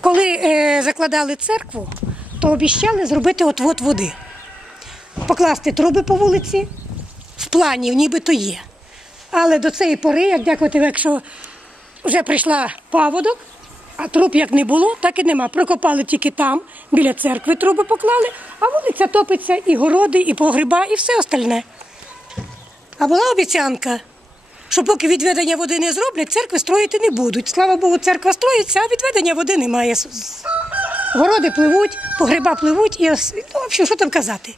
Коли е, закладали церкву, то обіцяли зробити отвод води. Покласти труби по вулиці, в плані нібито є. Але до цієї пори, як дякувати, якщо вже прийшла паводок, а труб як не було, так і нема. Прокопали тільки там, біля церкви труби поклали, а вулиця топиться і городи, і погреба, і все остальне. А була обіцянка, що поки відведення води не зроблять, церкви строїти не будуть. Слава Богу, церква строїться, а відведення води немає. Городи пливуть, погреба пливуть, і ну, що там казати.